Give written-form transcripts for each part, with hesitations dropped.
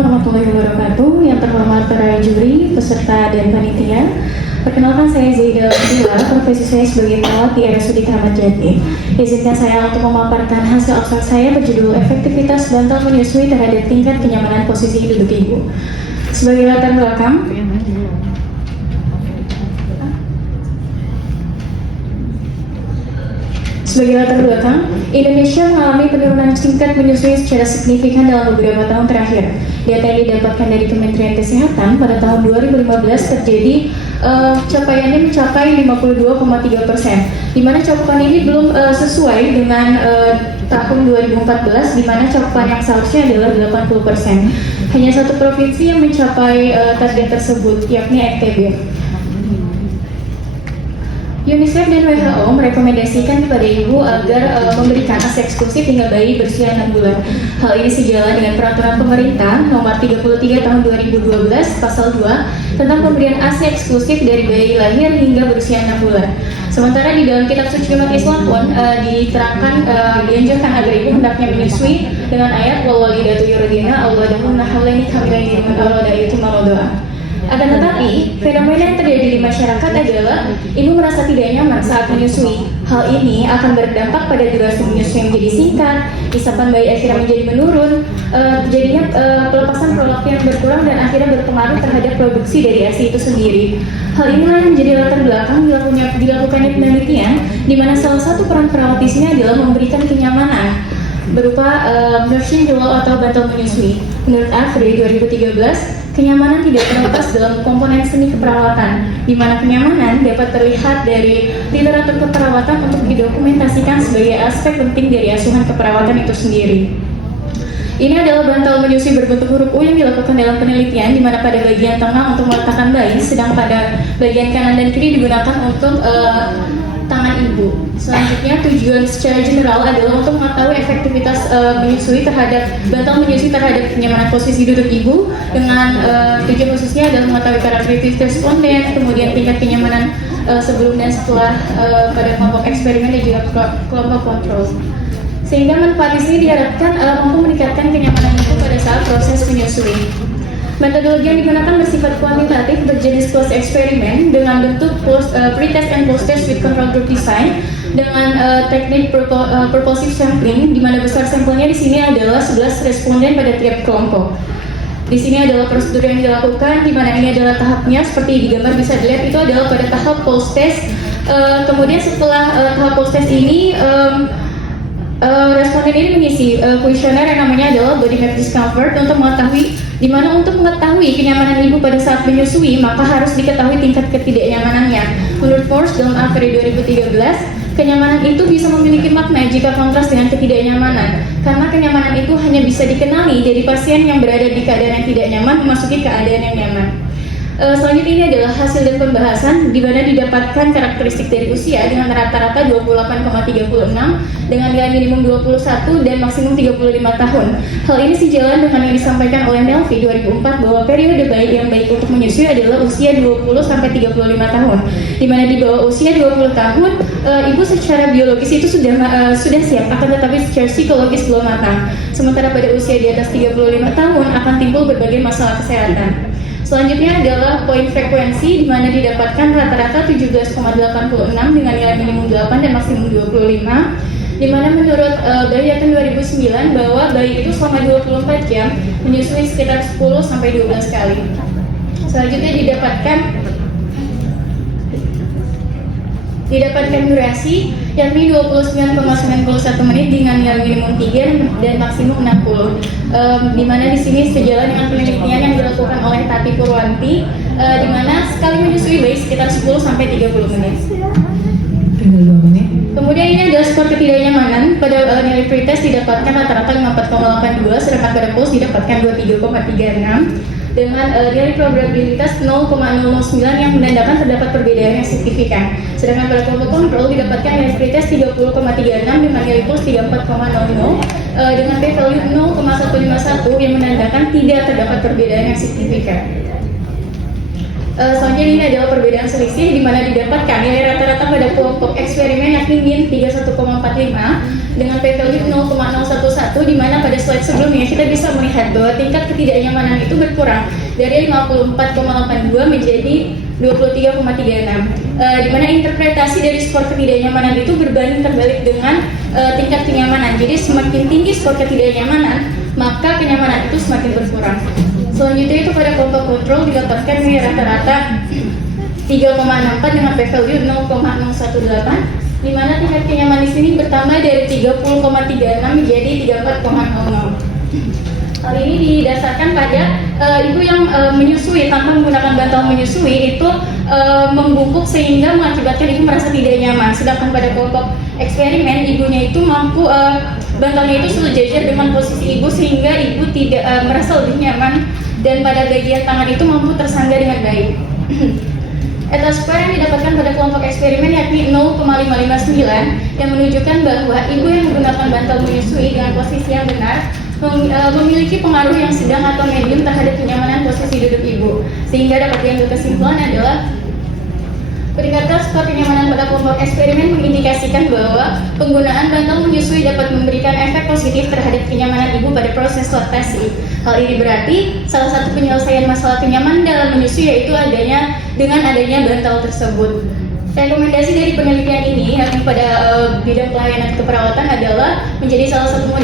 warahmatullahi wabarakatuh. Yang terhormat para juri, peserta, dan panitia. Perkenalkan, saya Zaida Abdullah, profesi saya sebagai perawat di RSUD Kramat Jati. Izinkan saya untuk memaparkan hasil abstrak saya berjudul efektivitas bantal menyusui terhadap tingkat kenyamanan posisi duduk ibu. Sebagai latar belakang, Indonesia mengalami penurunan tingkat menyusui secara signifikan dalam beberapa tahun terakhir. Data yang didapatkan dari Kementerian Kesehatan pada tahun 2015 terjadi capaiannya mencapai 52,3%, di mana cakupan ini belum sesuai dengan tahun 2014, di mana cakupan yang seharusnya adalah 80%. Hanya satu provinsi yang mencapai target tersebut, yakni NTB. UNICEF dan WHO merekomendasikan kepada ibu agar memberikan ASI eksklusif hingga bayi berusia 6 bulan. Hal ini sejalan dengan peraturan pemerintah nomor 33 tahun 2012 pasal 2 tentang pemberian ASI eksklusif dari bayi lahir hingga berusia 6 bulan. Sementara di dalam kitab suci umat Islam pun diterangkan dianjurkan agar ibu hendaknya menyusui dengan ayat walwalidatu yurdina auladahunna haulaini kamilaini liman arada ayyutimma radha'ah. Akan tetapi, fenomena yang terjadi di masyarakat adalah ibu merasa tidak nyaman saat menyusui. Hal ini akan berdampak pada durasi menyusui yang menjadi singkat, isapan bayi akhirnya menjadi menurun, jadinya pelepasan prolaktin yang berkurang dan akhirnya berpengaruh terhadap produksi dari ASI itu sendiri. Hal inilah yang menjadi latar belakang dilakukannya penelitian, di mana salah satu peran perawat di sini adalah memberikan kenyamanan berupa nursing dual atau bantal menyusui. Menurut AFRI 2013, kenyamanan tidak terlepas dalam komponen seni keperawatan, di mana kenyamanan dapat terlihat dari literatur keperawatan untuk didokumentasikan sebagai aspek penting dari asuhan keperawatan itu sendiri. Ini adalah bantal menyusui berbentuk huruf U yang dilakukan dalam penelitian, di mana pada bagian tengah untuk meletakkan bayi, sedang pada bagian kanan dan kiri digunakan untuk tangan ibu. Selanjutnya, tujuan secara general adalah untuk mengetahui efektivitas menyusui terhadap bantal menyusui terhadap kenyamanan posisi duduk ibu, dengan tujuan khususnya adalah mengetahui karakteristik responden, kemudian tingkat kenyamanan sebelum dan setelah pada kelompok eksperimen dan juga kelompok kontrol. Sehingga manfaat di sini diharapkan mampu meningkatkan kenyamanan ibu pada saat proses menyusui. Metodologi yang digunakan bersifat kuantitatif berjenis closed eksperimen dengan bentuk pre-test and post-test with control group design dengan teknik purposive sampling, di mana besar sampelnya di sini adalah 11 responden pada tiap kelompok. Di sini adalah prosedur yang dilakukan, di mana ini adalah tahapnya seperti di gambar bisa dilihat, itu adalah pada tahap post-test. Kemudian setelah tahap post-test ini responden ini mengisi kuesioner yang namanya adalah body map discomfort untuk mengetahui di mana untuk mengetahui kenyamanan ibu pada saat menyusui maka harus diketahui tingkat ketidaknyamanannya. Menurut Force dalam AFRI 2013, kenyamanan itu bisa memiliki makna jika kontras dengan ketidaknyamanan, karena kenyamanan itu hanya bisa dikenali dari pasien yang berada di keadaan yang tidak nyaman memasuki keadaan yang nyaman. Selanjutnya ini adalah hasil dan pembahasan, di mana didapatkan karakteristik dari usia dengan rata-rata 28,36 dengan nilai minimum 21 dan maksimum 35 tahun. Hal ini sejalan dengan yang disampaikan oleh Melvi 2004 bahwa periode bayi yang baik untuk menyusui adalah usia 20-35 tahun, di mana di bawah usia 20 tahun ibu secara biologis itu sudah siap, akan tetapi secara psikologis belum matang. Sementara pada usia di atas 35 tahun akan timbul berbagai masalah kesehatan. Selanjutnya adalah poin frekuensi, di mana didapatkan rata-rata 17,86 dengan nilai minimum 8 dan maksimum 25, di mana menurut Bayatan 2009 bahwa bayi itu selama 24 jam menyusui sekitar 10-12 kali. Selanjutnya didapatkan durasi yakni 29,91 menit dengan nilai minimum 3 dan maksimum 60. Di mana di sini sejalan dengan penelitian yang dilakukan oleh Tati Purwanti, di mana sekali menyusui bayi sekitar 10-30 menit. Kemudian ini adalah skor ketidaknyamanan. Pada nilai pretest didapatkan rata-rata 54,82, sedangkan pada post didapatkan 23,36 dengan nilai probabilitas 0,009 yang menandakan terdapat perbedaan yang signifikan. Sedangkan pada kelompok kontrol didapatkan nilai pretest 30,36 dengan nilai post 34,00 dengan p-value 0,151 yang menandakan tidak terdapat perbedaan yang signifikan. Selanjutnya ini adalah perbedaan selisih di mana didapatkan nilai rata-rata pada kelompok eksperimen yakni min 31,45 dengan p-value 0,011, di mana pada slide sebelumnya kita bisa melihat bahwa tingkat ketidaknyamanan itu berkurang dari 54,82 menjadi 23,36, di mana interpretasi dari skor ketidaknyamanan itu berbanding terbalik dengan tingkat kenyamanan. Jadi semakin tinggi skor ketidaknyamanan, maka kenyamanan itu semakin berkurang. Selanjutnya itu pada kelompok kontrol didapatkan nilai rata-rata 3,64 dengan p-value 0,018, di mana tingkat kenyamanan di sini bertambah dari 30,36 menjadi 34,00. Hal ini didasarkan pada ibu yang menyusui tanpa menggunakan bantal menyusui itu membungkuk sehingga mengakibatkan ibu merasa tidak nyaman. Sedangkan pada kelompok eksperimen ibunya itu mampu bantalnya itu sejajar dengan posisi ibu sehga ibu tidak merasa lebih nyaman, dan pada bagian tangan itu mampu tersangga dengan baik. Eta square yang didapatkan pada kelompok eksperimen yakni 0,559 yang menunjukkan bahwa ibu yang menggunakan bantal menyusui dengan posisi yang benar memiliki pengaruh yang sedang atau medium terhadap kenyamanan posisi duduk ibu, sehingga dapat diambil kesimpulan adalah peningkatan skor kenyamanan pada kelompok eksperimen mengindikasikan bahwa penggunaan bantal menyusui dapat memberikan efek positif terhadap kenyamanan ibu pada proses laktasi. Hal ini berarti salah satu penyelesaian masalah kenyamanan dalam menyusui yaitu dengan adanya bantal tersebut. Rekomendasi dari penelitian ini yakni pada bidang pelayanan keperawatan adalah menjadi salah satu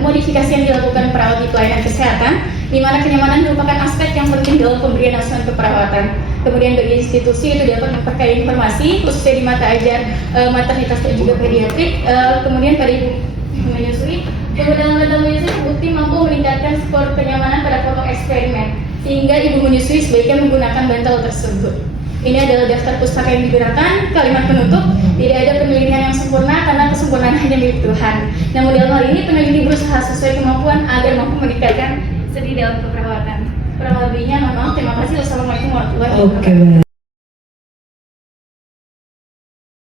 modifikasi yang dilakukan perawat di pelayanan kesehatan, di mana kenyamanan merupakan aspek yang penting dalam pemberian asuhan keperawatan. Kemudian bagi institusi itu dapat memperkaya informasi khususnya di mata ajar maternitas dan juga pediatrik. Kemudian pada ibu menyusui, penggunaan bantal menyusui terbukti mampu meningkatkan skor kenyamanan pada kelompok eksperimen, sehingga ibu menyusui sebaiknya menggunakan bantal tersebut. Ini adalah daftar pustaka yang digunakan. Kalimat penutup, tidak ada penelitian yang sempurna karena kesempurnaan hanya milik Tuhan. Namun dalam hal ini peneliti berusaha sesuai kemampuan agar mampu meningkatkan studi dalam keperawatan. Kurang lebihnya mohon maaf. Terima kasih. Wassalamualaikum warahmatullahi wabarakatuh.